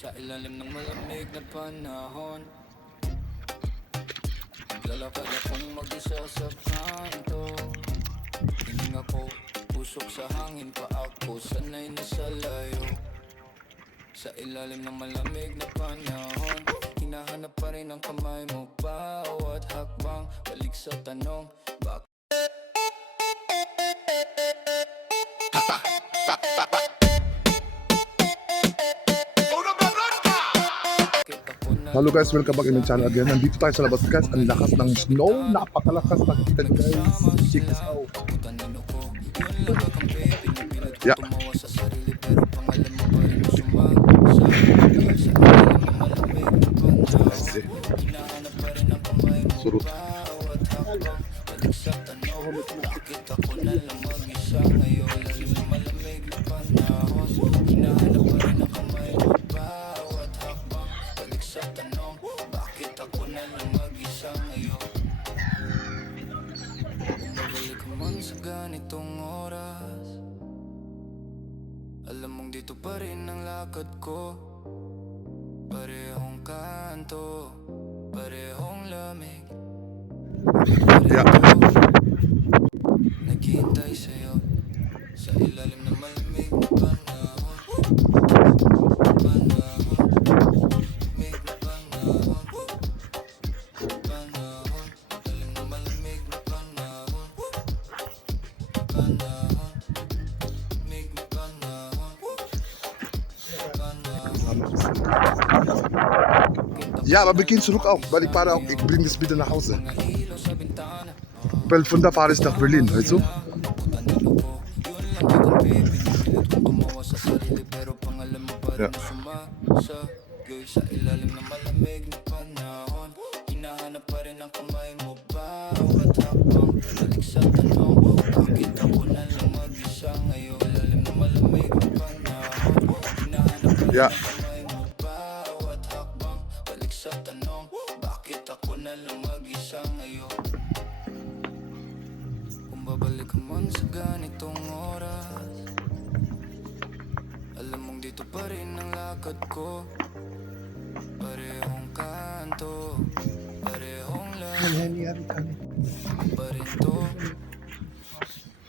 Sa ilalim ng malamig na panahon, lalakad akong mag-isa sa kanto. Hininga ko, pusok sa hangin pa ako, sanay na sa layo. Sa ilalim ng malamig na panahon, hinahanap pa rin ang kamay mo, bawat hakbang, balik sa tanong, bakit? Hello guys, welcome back in the channel again. Nandito tayo sa labas guys. Ang lakas ng snow, napakalakas. Nakikita nyo guys. Check this out. Yeah. Surut. Sa ganitong oras, alam mong dito pa rin ang lakad ko. Parehong kanto, parehong lamig, Yeah. naghihintay sa'yo sa ilalim ng malamig na panahon. Malamig na panahon. Ilalim ng malamig na panahon. Ja, maar begin zoek ook. Maar ik vaar ook. Ik breng dit bieden naar huis. Wel, van daar vaar is naar Berlin, weet je? Ja. Sa ilalim ng malamig na panahon, hinahanap pa rin ang kamay mo, bawat hakbang, balik sa tanong, bakit ako na lang mag-isa ngayon? Ilalim ng malamig na panahon, hinahanap pa rin Ja. ang kamay mo, bawat hakbang, balik sa tanong, bakit ako na lang mag-isa ngayon? Kung babalik ka man sa ganitong oras, alam mong dito pa rin ang lakad ko. Parehong kanto, parehong lamig, pa rin to.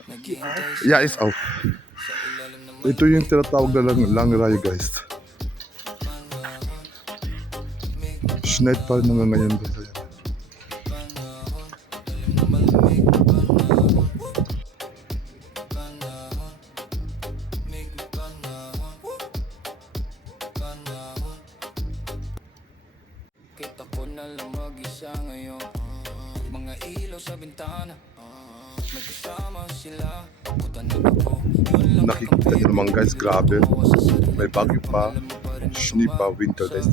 Naghihintay Ja, is ook. sa ilalim ng Ito yung tinatawag na langray guys. Schneid pa rin hanggang ngayon dito. malamig na panahon. Kita ko na lang mag-isa ngayon. Mga ilaw sa bintana, may kasama sila. Putanin ako, yun lang Nakikita nyo naman guys, grabe. May bagyo pa. Snow pa, winter guys.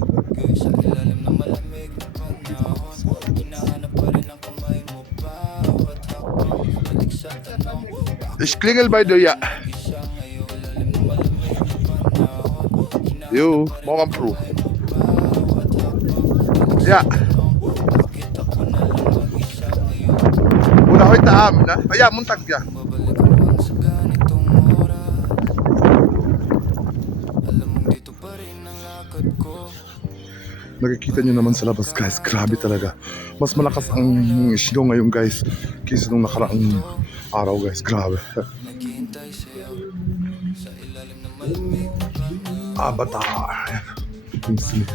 sa ilalim ng malamig na panahon. Hinahanap pa rin ang kamay mo, bawat hakbang, balik sa tanong, Ich klingel bei dir, ja. isa ngayon. Ilalim ng malamig na panahon, Yo, morgen Pro. Ja. bakit ako na lang mag-isa ngayon? Oder heute Abend, ne? Ah, ja, Montag, ja. Babalik ka man sa ganitong oras, alam mong dito pa rin ang lakad ko. Nakikita nyo naman sa labas guys, grabe talaga. Mas malakas ang snow ngayon guys kaysa nung nakaraang araw guys, grabe. Naghihintay sa'yo sa ilalim ng malamig na panahon. Bata. Ayan. Yung snow.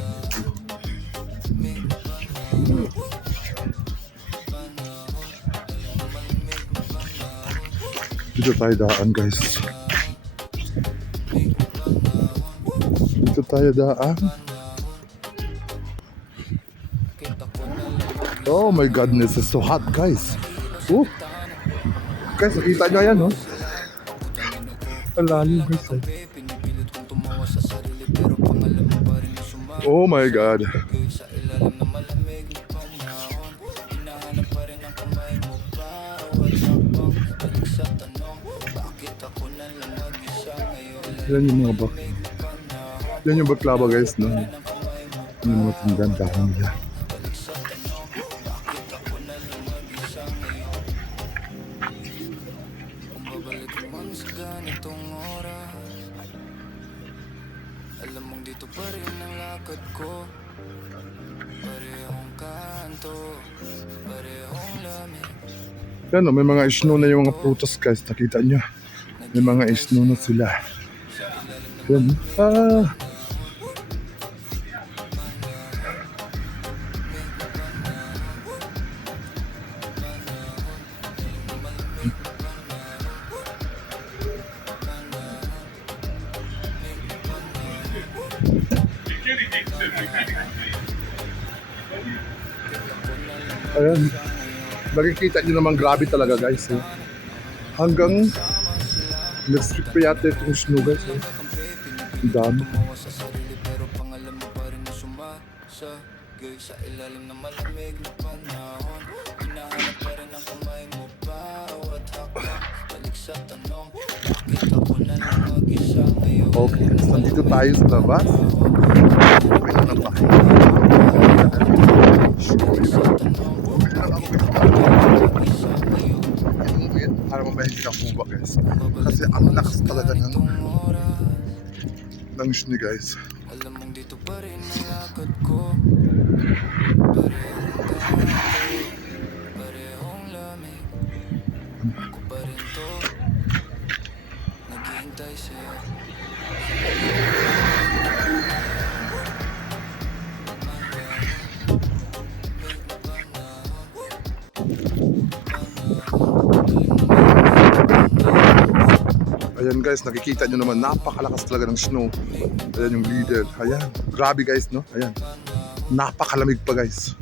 Dito tayo daan guys. Dito tayo daan. Oh my goodness, it's so hot guys. Oh. Guys, nakita nyo yan, no? Ang lalim guys. Pinipilit kong tumawa sa sarili pero pangalan mo pa rin yung sumama. Oh my god. Sa ilalim ng malamig na panahon, hinahanap pa rin ang kamay mo, bawat hakbang, balik sa tanong, bakit ako na lang mag-isa ngayon? Yan yung mga bak. Yan yung baklava guys, no? Yung mga tindahan nila. Balik sa tanong, bakit ako na lang mag-isa ngayon? Kung babalik ka man sa ganitong oras, alam mong dito pa pa rin ang lakad ko. Parehong kanto, parehong lamig. Yan, may mga snow na yung mga prutas guys. Nakita nyo. May mga snow na sila. Yan. Ayan. Nakikita nyo naman, grabe talaga guys. Eh. Hanggang next week pa yata itong snow guys. Eh. Ang dami. Tumawa sa sarili pero pangalan mo pa rin na sumasagay sa ilalim ng malamig na panahon. Hinahanap pa rin ang kamay mo bawat hakbang. Balik sa tanong, bakit ako na lang mag-isa ngayon? Okay, nandito tayo sa labas. Okay na na ba? Para mamahig ka po ba guys? Kasi ang lakas talaga ng snow guys. Alam mong dito pa rin ang lakad ko. Parehong kanto, parehong lamig. Ako pa rin to, naghihintay sa'yo. Ayan guys, nakikita nyo naman, napakalakas talaga ng snow. Ayan yung leader. Ayan, grabe guys, no? Ayan, napakalamig pa guys.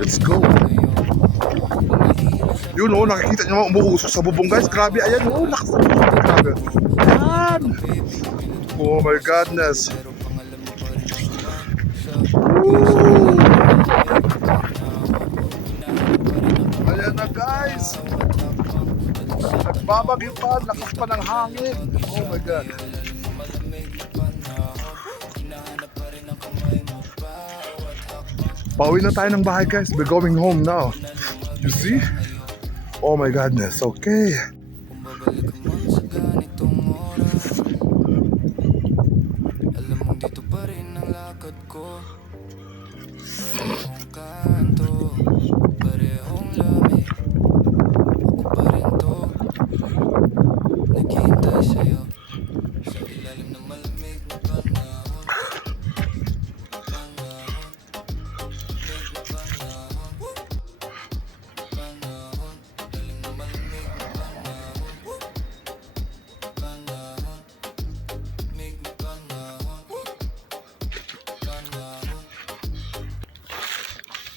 Let's go. Yun oh, nakikita nyo naman, umuusok sa bubong guys. Grabe, ayan oh, lakas ng snow. Grabe. Ayan. Oh my godness. Woo! Ayan na guys. Nagbabagyo pa, lakas pa ng hangin. Oh my God. Pauwi na tayo ng bahay guys. We're going home now. You see? Oh my godness. Okay. Bumabalik man sa ganitong oras. Alam mong dito pa rin ang lakad ko. Parehong kanto, parehong lamig. Ako pa rin to, naghihintay sa'yo. Sa ilalim ng malamig na panahon.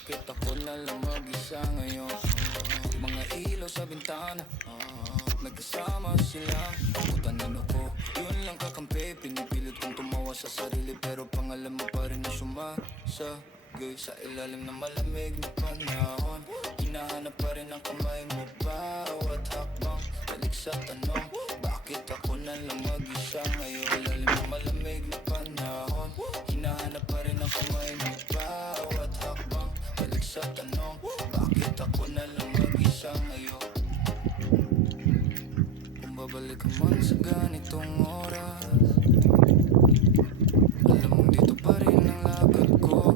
Kita ko na lang mag-isa ngayon. Mga ilaw sa bintana, nagkasama sila. Kutanin ako, yun lang kakampi. Pinipilit kong tumawa sa sarili pero pangalan mo pa rin na sumasagay sa ilalim ng malamig na panahon. Hinahanap pa rin ang kamay mo bawat hakbang. Balik sa tanong, bakit ako na lang mag-isa ngayon? Ilalim ng malamig na panahon. Hinahanap pa rin ang kamay mo bawat hakbang. Balik sa tanong, bakit ako na lang mag-isa ngayon? Kung babalik ka man sa ganitong oras, alam mong dito pa rin ang lakad ko.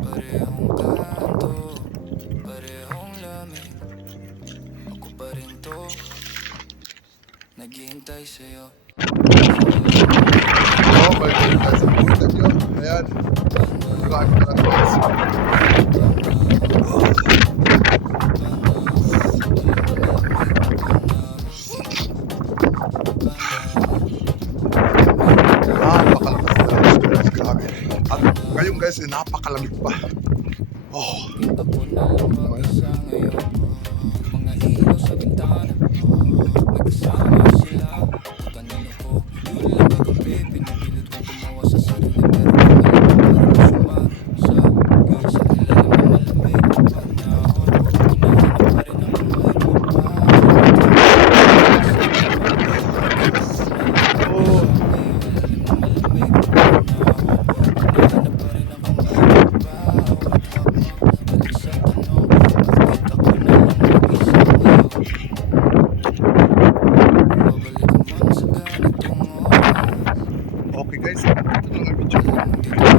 Parehong kanto, parehong lamig. Ako pa rin to, naghihintay sa'yo. Oh my God guys. Ang pulitan nyo. Ayan. Grabe talaga guys. Napakalakas na guys. Grabe. At ngayon guys, napakalamig pa. Oh. Ako na lang mag-isa ngayon. Mga ilaw sa bintana, nagkasama sila. Kanino ko, yun lang kagabi. Pinipilit kong tumawa sa sarili pero pangalan mo pa rin sumasagay sa ilalim ng malamig na panahon. Hinahanap pa rin ang kamay mo bawat Okay guys, ito lang ang video.